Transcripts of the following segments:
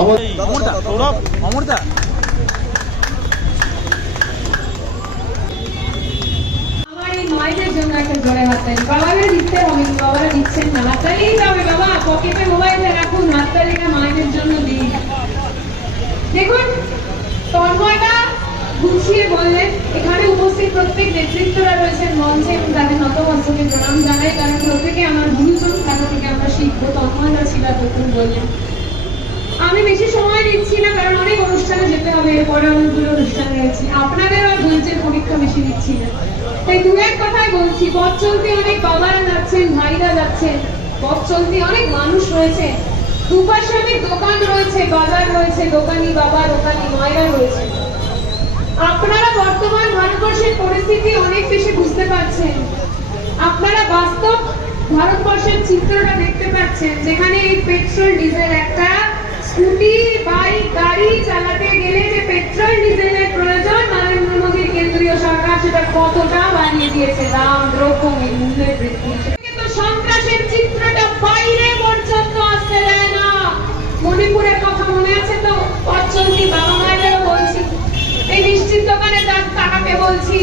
অমরদা মায়েদের জন্য একটা জোরে হাততালি। বাবারা দিতে হবে, বাবারা দিচ্ছেন না, হাততালিই যাবে বাবা, পকেটে মোবাইলে রাখুন, হাততালিটা মায়েদের জন্য দিন। দেখুন তন্ময়দা গুছিয়ে বললেন, এখানে উপস্থিত প্রত্যেক নেতৃত্বরা রয়েছেন মঞ্চে, এবং তাদের নতমস্তকে প্রণাম জানাই, কারণ প্রত্যেকে আমার গুরুজন, তাদের থেকে আমরা শিখবো। তন্ময়দা ছিল তখন বললেন। আমি বেশি সময় দিচ্ছি না, কারণ অনেক অনুষ্ঠানে যেতে হবে, এরপরে অনেকগুলো অনুষ্ঠান রয়েছে, আপনাদের আর ধৈর্যের পরীক্ষা বেশি দিচ্ছি না, তাই দু এক কথায় বলছি। পথ চলতে অনেক বাবারা যাচ্ছেন, ভাইরা যাচ্ছেন, পথ চলতে অনেক মানুষ রয়েছে, দুপাশে অনেক দোকান রয়েছে, বাজার রয়েছে, দোকানি বাবা, দোকানি মায়েরা রয়েছে। আপনারা বর্তমান ভারতবর্ষের পরিস্থিতি অনেক বেশি বুঝতে পারছেন, আপনারা বাস্তব ভারতবর্ষের চিত্রটা দেখতে পাচ্ছেন, যেখানে এই পেট্রোল ডিজেল, একটা স্কুটি বাইক গাড়ি চালাতে গেলে যে পেট্রোল ডিজেলের প্রয়োজন, নরেন্দ্র মোদীর কেন্দ্রীয় সরকার সেটা কতটা বাড়িয়ে দিয়েছে, দাম দ্রব্য মূল্যের বৃদ্ধি। কিন্তু সন্ত্রাসের চিত্রটা বাইরে পর্যন্ত আসতে দেয় না। মণিপুরের কথা মনে আছে তো? পথ চলতি বাবা মায়েদেরও বলছি, এই মিষ্টির দোকানে তাকাতে বলছি,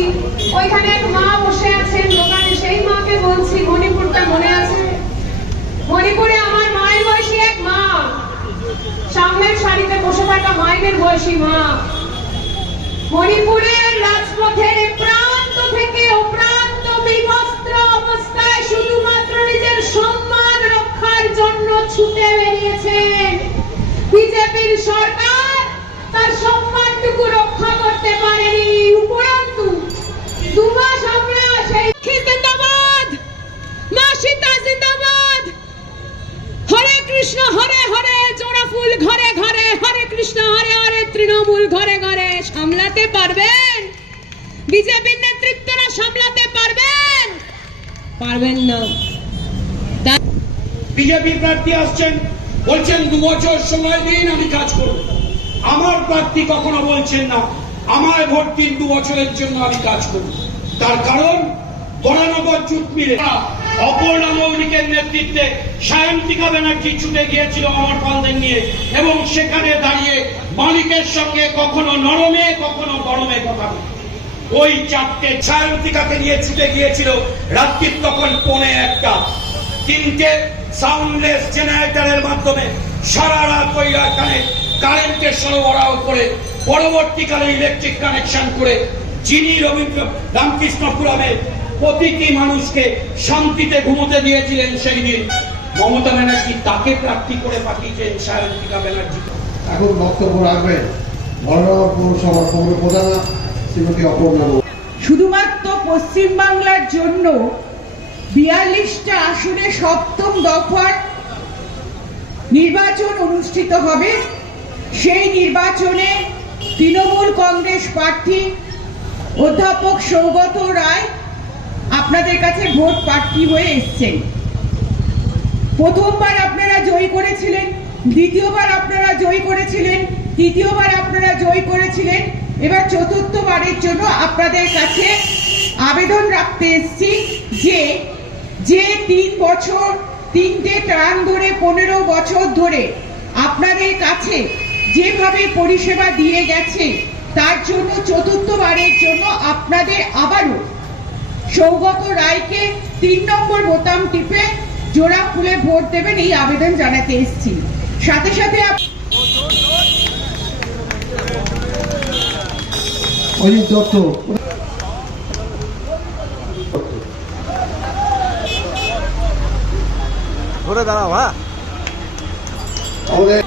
ওইখানে এক মা বসে আছেন দোকানে, সেই মাকে বলছি, মণিপুরটা মনে আছে? মণিপুরে আমার মায়ের বয়সী এক মা, সামনের সারিতে বসে থাকা মায়ের বয়সী মা, মণিপুরের রাজপথের প্রান্ত থেকে অপ্রান্ত বিবস্ত্র অবস্থায় শুধুমাত্র নিজের সম্মান রক্ষার জন্য ছুটে বেরিয়েছেন। বিজেপির সরকার তার সম্মানটুকু রক্ষা করতে পারেনি, উপরন্তু 2 মাস আমরা সেই জিন্দাবাদ, মা সীতা জিন্দাবাদ, হরে কৃষ্ণ হরে হরে, জোড়া ফুল ঘরে ঘরে, হরে কৃষ্ণ হরে হরে, তৃণমূল ঘরে ঘরে সামলাতে পারবেন? বিজেপির নেতৃত্বরা সামলাতে পারবেন? পারবেন না। বিজেপি প্রার্থী আসছেন, বলছেন 2 বছর সময় দিন, আমি কাজ করব। আমার প্রার্থী কখনো বলছেন না আমায় ভোট দিন, 2 বছরের জন্য আমি কাজ করব। তার কারণ বরানগর জুট মিলে অপর্ণা মৌলিকের নেতৃত্বে সায়ন্তিকা ব্যানার্জি ছুটে গিয়েছিল অমর পালদের নিয়ে, এবং সেখানে দাঁড়িয়ে মালিকের সঙ্গে কখনো নরমে কখনো গরমে কথা বলে ওই 4টে সায়ন্তিকাকে নিয়ে ছুটে গিয়েছিল। রাত্রির তখন 1:45, 3টে সাউন্ডলেস জেনারেটরের মাধ্যমে সারা রাত ওই কারেন্টের সরবরাহ করে, পরবর্তীকালে ইলেকট্রিক কানেকশন করে যিনি রামকৃষ্ণপুরমে প্রতিটি মানুষকে শান্তিতে ঘুমোতে দিয়েছিলেন, সেই দিন মমতা ব্যানার্জি তাকে প্রার্থী করে পাঠিয়েছেন সায়ন্তিকা ব্যানার্জি। এখন বক্তব্য রাখবেন বরানগর পৌরসভার পৌর প্রধান শ্রীমতী অপর্ণা। শুধুমাত্র পশ্চিম বাংলার জন্য 42টা আসনে 7ম দফার নির্বাচন অনুষ্ঠিত হবে। সেই নির্বাচনে তৃণমূল কংগ্রেস প্রার্থী অধ্যাপক সৌগত রায় আপনাদের কাছে ভোট প্রার্থী হয়ে এসেছেন। প্রথমবার আপনারা জয়ী করেছিলেন, দ্বিতীয়বার আপনারা জয়ী করেছিলেন, তৃতীয়বার আপনারা জয়ী করেছিলেন, এবার 4র্থবারের জন্য আপনাদের কাছে আবেদন রাখতে এসেছি যে 3 বছর 3টে টার্ম ধরে 15 বছর ধরে আপনাদের কাছে যেভাবে পরিষেবা দিয়ে গেছে, তার জন্য 4র্থবারের জন্য আপনাদের আবারও সৌগত রায়কে 3 নম্বর বোতাম টিপে জোড়া ফুলে ভোট দেবেন, এই আবেদন জানাতে এসেছি। সাথে সাথে অজিত দত্ত, ঘুরে দাঁড়াও। হ্যাঁ, আমাদের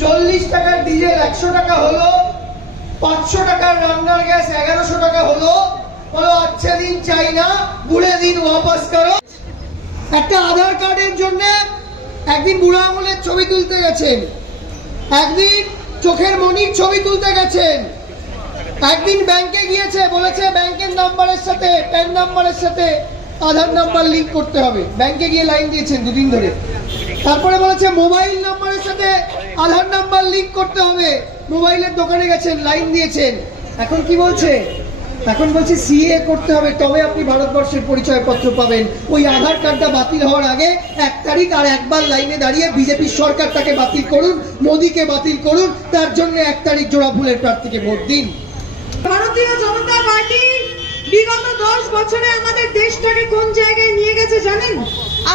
40 টাকার ডিজেল 100 টাকা হলো, 500 টাকার রান্নার গ্যাস 1100 টাকা হলো। বলো আচ্ছা দিন চাই না, বুড়ে দিন ওয়াপাস করো। একটা আধার কার্ডের জন্য একদিন বুড়া আঙুলের ছবি তুলতে গেছেন, একদিন চোখের মনির ছবি তুলতে গেছেন, একদিন ব্যাংকে গিয়েছে, বলেছে ব্যাংকের নাম্বারের সাথে প্যান নাম্বারের সাথে আধার নাম্বার লিংক করতে হবে। ব্যাংকে গিয়ে লাইন দিয়েছেন 2 দিন ধরে। তারপরে বলেছে মোবাইল নাম্বারের সাথে আধার নাম্বার লিংক করতে হবে, মোবাইলের দোকানে গেছেন, লাইন দিয়েছেন। এখন কি বলছে? এখন বলছে সিএ করতে হবে তবে আপনি ভারতবর্ষের পরিচয়পত্র পাবেন। ওই আধার কার্ডটা বাতিল হওয়ার আগে 1 তারিখ আর একবার লাইনে দাঁড়িয়ে বিজেপির সরকারটাকে বাতিল করুন, মোদীকে বাতিল করুন, তার জন্য 1 তারিখ জোড়া ফুলের প্রার্থীকে ভোট দিন। ভারতীয় জনতা পার্টি বিগত 10 বছরে আমাদের দেশটাকে কোন জায়গায় নিয়ে গেছে জানেন?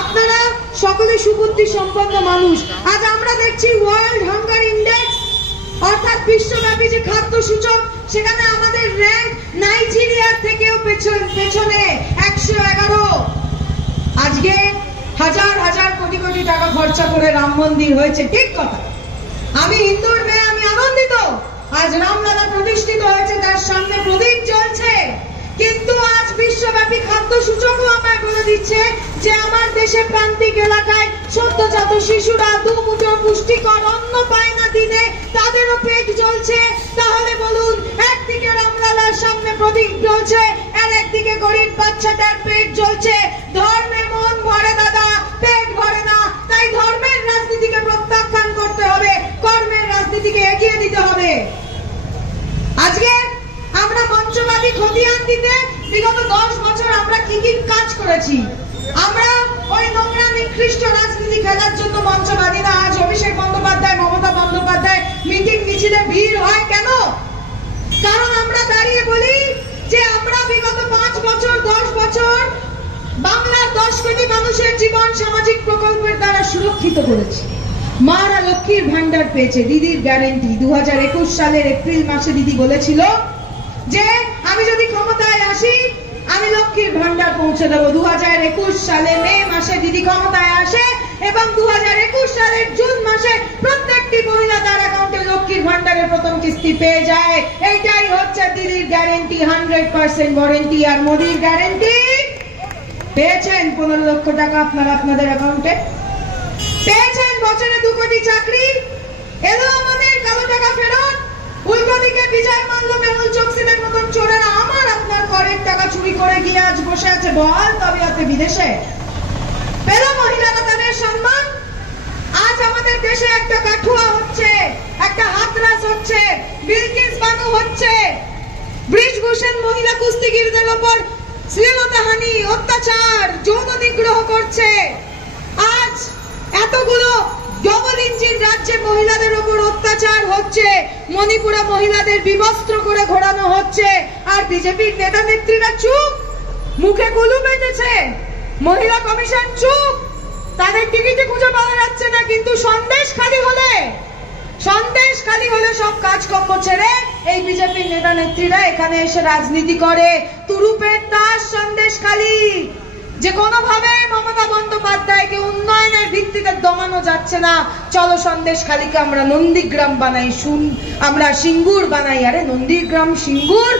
আপনারা সকলে সুবুদ্ধি সম্পন্ন মানুষ। আজ আমরা দেখছি ওয়ার্ল্ড হাঙ্গার ইন্ডেক্স অর্থাৎ বিশ্বব্যাপী যে খাদ্য সূচক, সেখানে আমাদের র্যাঙ্ক নাইজেরিয়ার থেকেও পেছনে 111। আজকে হাজার হাজার কোটি কোটি টাকা খরচা করে রাম মন্দির হয়েছে, ঠিক কথা। আমি হিন্দুর মেয়ে, আমি আনন্দিত। আজ রামলালা প্রতিষ্ঠিত হয়েছে, তার সামনে প্রদীপ জ্বলছে। কিন্তু আজ বিশ্বব্যাপী খাদ্য সূচকও আমায় বলে দিচ্ছে যে আমার দেশে প্রান্তিক এলাকায় সদ্যজাত শিশুরা দুমুঠো পুষ্টিকর অন্ন পায় না দিনে, তাদেরও পেট জ্বলছে। তাহলে বলুন, একদিকে রামলালার সামনে প্রদীপ জ্বলছে আর একদিকে গরিব বাচ্চাটার পেট জ্বলছে। ধর্মে মন ভরে দাদা, পেট ভরে না। তাই ধর্মের রাজনীতিকে প্রত্যাখ্যান করতে হবে, কর্মের রাজনীতিকে এগিয়ে দিতে হবে। আজকে আমরা মঞ্চবাদী খতিয়ান দিতে বিগত 10 বছর আমরা কি কি কাজ করেছি। আমরা ওই নোংরা নিকৃষ্ট রাজনীতি খেলার জন্য মঞ্চবাদী না। আজ অভিষেক বন্দ্যোপাধ্যায়, মমতা বন্দ্যোপাধ্যায় মিটিং মিছিলে ভিড় হয় কেন? কারণ আমরা দাঁড়িয়ে বলি যে আমরা বিগত 5 বছর 10 বছর বাংলার 10 কোটি মানুষের জীবন সামাজিক প্রকল্পের দ্বারা সুরক্ষিত করেছি। মারা লক্ষ্মীর ভান্ডার পেয়েছে, দিদির গ্যারেন্টি। 2021 সালের এপ্রিল মাসে দিদি বলেছিল যে আমি যদি ক্ষমতায় আসি আমি লক্ষ্মীর ভান্ডার পৌঁছে দেবো। 2021 সালে মে মাসে দিদি ক্ষমতায় আসে এবং 2021 সালের জুন মাসে প্রত্যেকটি মহিলা তার অ্যাকাউন্টে লক্ষ্মীর ভান্ডারের প্রথম কিস্তি পেয়ে যায়। এইটাই হচ্ছে দিদির গ্যারেন্টি, 100% ওয়ারেন্টি। আর মোদির গ্যারেন্টি পেয়েছেন 15 লক্ষ টাকা আপনারা আপনাদের অ্যাকাউন্টে পেয়েছেন। বছরে 2 কোটি চাকরি এলো আমাদের, কালো টাকা ফেরত। উল্টো দিকে বিজয় মাল্য, মেহুল চোকসিদের মতন চোরেরা আমার আপনার করের টাকা চুরি করে গিয়ে আজ বসে আছে বল তবিয়াতে বিদেশে। পেল মহিলারা তাদের সম্মান। আজ আমাদের দেশে একটা কাঠুয়া হচ্ছে, একটা হাতরাস হচ্ছে, বিলকিস বানু হচ্ছে, ব্রিজভূষণ মহিলা কুস্তিগীরদের উপর শ্লীলতাহানি, অত্যাচার, যৌন নিগ্রহ করছে। আজ এতগুলো ডবল ইঞ্জিন রাজ্যে মহিলাদের উপর অত্যাচার হচ্ছে, মণিপুরে মহিলাদের বিবস্ত্র করে ঘোরানো হচ্ছে। আর বিজেপির নেতা নেত্রীরা চুপ, মুখে কুলু বেঁধেছে। মহিলা কমিশন চুপ, তাদের টিকিটে খুঁজে পাওয়া যাচ্ছে না। কিন্তু সন্দেশ খালি হলে সব কাজকর্ম ছেড়ে এই বিজেপির নেতা নেত্রীরা এখানে এসে রাজনীতি করে। তুরুপের তাস সন্দেশ খালি। যে কোনোভাবে মমতা বন্দ্যোপাধ্যায়কে উন্নয়নের ভিত্তিতে দমানো যাচ্ছে না। চলো সন্দেশখালীকে আমরা নন্দীগ্রাম বানাই, আমরা সিঙ্গুর বানাই। আরে নন্দীগ্রাম সিঙ্গুর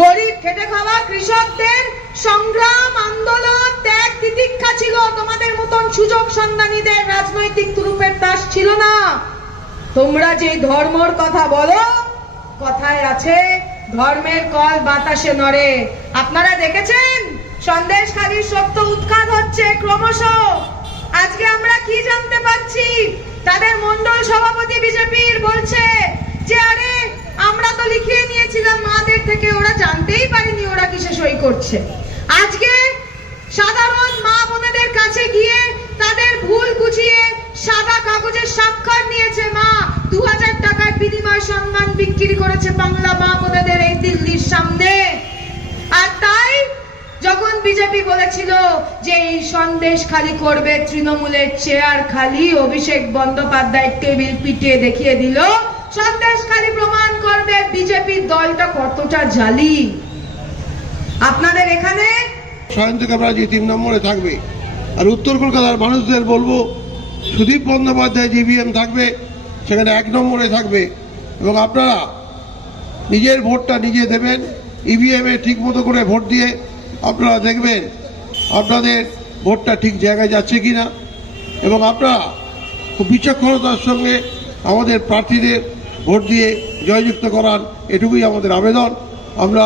গরিব খেটে খাওয়া কৃষকদের সংগ্রাম, আন্দোলন, ত্যাগ, তিতিক্ষা ছিল। তোমাদের মতন সুযোগ সন্ধানীদের রাজনৈতিক তুরুপের তাস ছিল না। তোমরা যে ধর্মর কথা বলো, কথায় আছে ধর্মের কল বাতাসে নড়ে। আপনারা দেখেছেন সন্দেশখালীর সত্য উৎখাত হচ্ছে ক্রমশ। আজকে আমরা কি জানতে পাচ্ছি, তাদের মন্ডল সভাপতি বিজেপির বলছে যে আরে আমরা তো লিখিয়ে নিয়েছিলাম মাদের থেকে, ওরা জানতেই পারেনি ওরা কিসে সই করছে। আজকে সাধারণ মা বোনেদের কাছে গিয়ে তাদের ভুল বুঝিয়ে সাদা কাগজে স্বাক্ষর নিয়েছে মা। 2000 টাকার বিনিময় সম্মান বিক্রি করেছে বাংলা মা বোনেদের এই দিল্লির সামনে। আর তাই যখন বিজেপি বলেছিল যে এই সন্দেশ খালি করবে তৃণমূলের চেয়ার খালি, অভিষেক বন্দ্যোপাধ্যায় টেবিল পিটিয়ে দেখিয়ে দিল সন্দেশ খালি প্রমাণ করবে বিজেপির দলটা কতটা জালি। আপনাদের এখানে সায়ন্তী ক্যামেরাজি 3 নম্বরে থাকবে। আর উত্তর কলকাতার মানুষদের বলবো সুদীপ বন্দ্যোপাধ্যায় ইভিএম থাকবে, সেখানে 1 নম্বরে থাকবে। এবং আপনারা নিজের ভোটটা নিজে দেবেন, ইভিএমে ঠিক মতো করে ভোট দিয়ে আপনারা দেখবেন আপনাদের ভোটটা ঠিক জায়গায় যাচ্ছে কিনা। এবং আপনারা খুব বিচক্ষণতার সঙ্গে আমাদের প্রার্থীদের ভোট দিয়ে জয়যুক্ত করান, এটুকুই আমাদের আবেদন। আমরা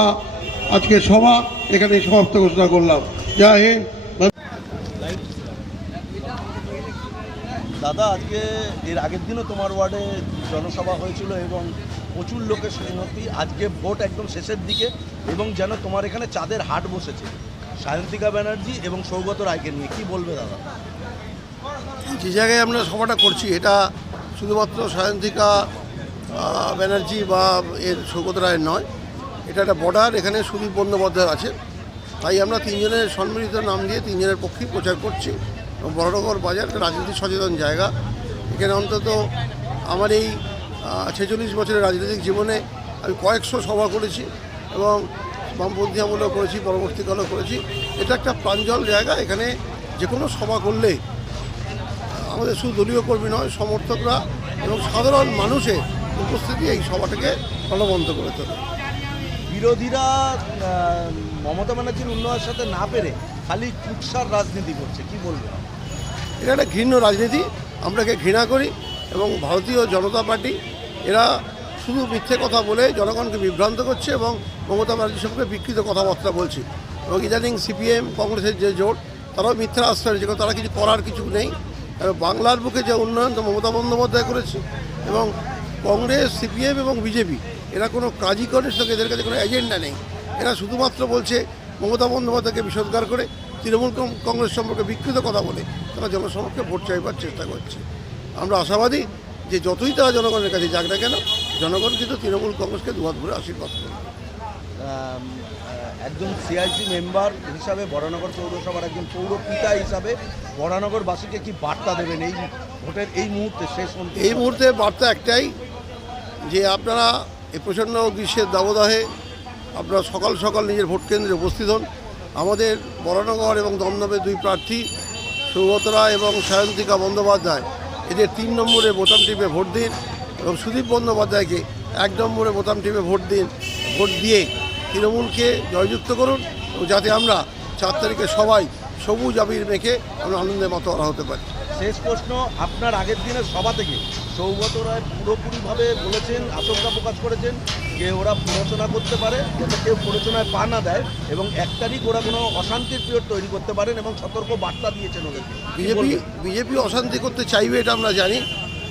আজকে সভা এখানে সমাপ্ত ঘোষণা করলাম। জয় হিন্দ। দাদা, আজকে এর আগের দিনও তোমার ওয়ার্ডে জনসভা হয়েছিল এবং প্রচুর লোকের সংহতি। আজকে ভোট একদম শেষের দিকে এবং যেন তোমার এখানে চাঁদের হাট বসেছে সায়ন্তিকা ব্যানার্জি এবং সৌগত রায়কে নিয়ে, কি বলবে দাদা? যে জায়গায় আমরা সভাটা করছি এটা শুধুমাত্র সায়ন্তিকা ব্যানার্জি বা এর সৌগত রায়ের নয়, এটা একটা বর্ডার। এখানে সুদীপ বন্দ্যোপাধ্যায় আছে, তাই আমরা তিনজনের সম্মিলিত নাম দিয়ে তিনজনের পক্ষেই প্রচার করছি। এবং বড়নগর বাজার একটা রাজনীতি সচেতন জায়গা। এখানে অন্তত আমার এই 46 বছরের রাজনৈতিক জীবনে আমি কয়েকশো সভা করেছি এবং বামপন্থী আমলেও করেছি, পরবর্তীকালেও করেছি। এটা একটা প্রাঞ্জল জায়গা। এখানে যে কোনো সভা করলে আমাদের শুধু দলীয় কর্মী নয়, সমর্থকরা এবং সাধারণ মানুষের উপস্থিতি এই সভাটাকে প্রাণবন্ত করে তোলে। বিরোধীরা মমতা ব্যানার্জির উন্নয়নের সাথে না পেরে খালি কুৎসার রাজনীতি করছে, কি বলবে? এটা একটা ঘৃণ্য রাজনীতি, আমরা একে ঘৃণা করি। এবং ভারতীয় জনতা পার্টি এরা শুধু মিথ্যে কথা বলে জনগণকে বিভ্রান্ত করছে এবং মমতা ব্যানার্জির সঙ্গে বিকৃত কথাবার্তা বলছে। এবং ইদানিং সিপিএম কংগ্রেসের যে জোট, তারাও মিথ্যা আশ্রয় দিয়েছে, তারা কিছু করার কিছু নেই। বাংলার বুকে যে উন্নয়ন তো মমতা বন্দ্যোপাধ্যায় করেছে এবং কংগ্রেস, সিপিএম এবং বিজেপি এরা কোনো কাজই করে, সঙ্গে এদের কাছে কোনো এজেন্ডা নেই। এরা শুধুমাত্র বলছে মমতা বন্দ্যোপাধ্যায়কে বিষোদ্গার করে তৃণমূল কংগ্রেস সম্পর্কে বিকৃত কথা বলে তারা জনসমক্ষে ভোট চাইবার চেষ্টা করছে। আমরা আশাবাদী যে যতই তারা জনগণের কাছে যাক না কেন, জনগণ কিন্তু তৃণমূল কংগ্রেসকে দুহাত ভরে আশীর্বাদ করে। একজন সিআইসি মেম্বার হিসাবে, বরানগর পৌরসভার একজন পৌরপিতা হিসাবে বরানগরবাসীকে কি বার্তা দেবেন এই ভোটের এই মুহূর্তে শেষ? এই মুহূর্তে বার্তা একটাই, যে আপনারা এই প্রচণ্ড গ্রীষ্মের দাবদাহে আপনারা সকাল সকাল নিজের ভোট কেন্দ্রে উপস্থিত হন। আমাদের বরানগর এবং দমদমের দুই প্রার্থী সৌগত রায় এবং সায়ন্তিকা বন্দ্যোপাধ্যায়, এদের 3 নম্বরে বোতাম টিপে ভোট দিন এবং সুদীপ বন্দ্যোপাধ্যায়কে 1 নম্বরে বোতাম টিপে ভোট দিন। ভোট দিয়ে তৃণমূলকে জয়যুক্ত করুন এবং যাতে আমরা 4 তারিখে সবাই সবুজ আবির মেখে আমরা আনন্দে মাতোয়ারা হতে পারি। শেষ প্রশ্ন, আপনার আগের দিনের সভা থেকে সৌগত রায় পুরোপুরিভাবে বলেছেন, আশঙ্কা প্রকাশ করেছেন যে ওরা প্ররোচনা করতে পারে, যাতে কেউ প্ররোচনায় পা না দেয় এবং 1 তারিখ ওরা কোনো অশান্তির পিরিয়ড তৈরি করতে পারেন এবং সতর্ক বার্তা দিয়েছেন ওদেরকে। বিজেপি অশান্তি করতে চাইবে এটা আমরা জানি,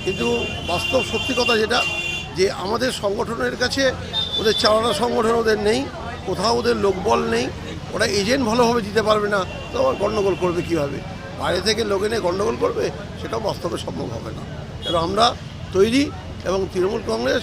কিন্তু বাস্তব সত্যি কথা যেটা, যে আমাদের সংগঠনের কাছে ওদের চালানা সংগঠন ওদের নেই, কোথাও ওদের লোকবল নেই, ওরা এজেন্ট ভালোভাবে দিতে পারবে না, তো আবার গণ্ডগোল করবে কীভাবে? বাইরে থেকে লোক এনে গণ্ডগোল করবে, সেটাও বাস্তবে সম্ভব হবে না। কারণ আমরা তৈরি এবং তৃণমূল কংগ্রেস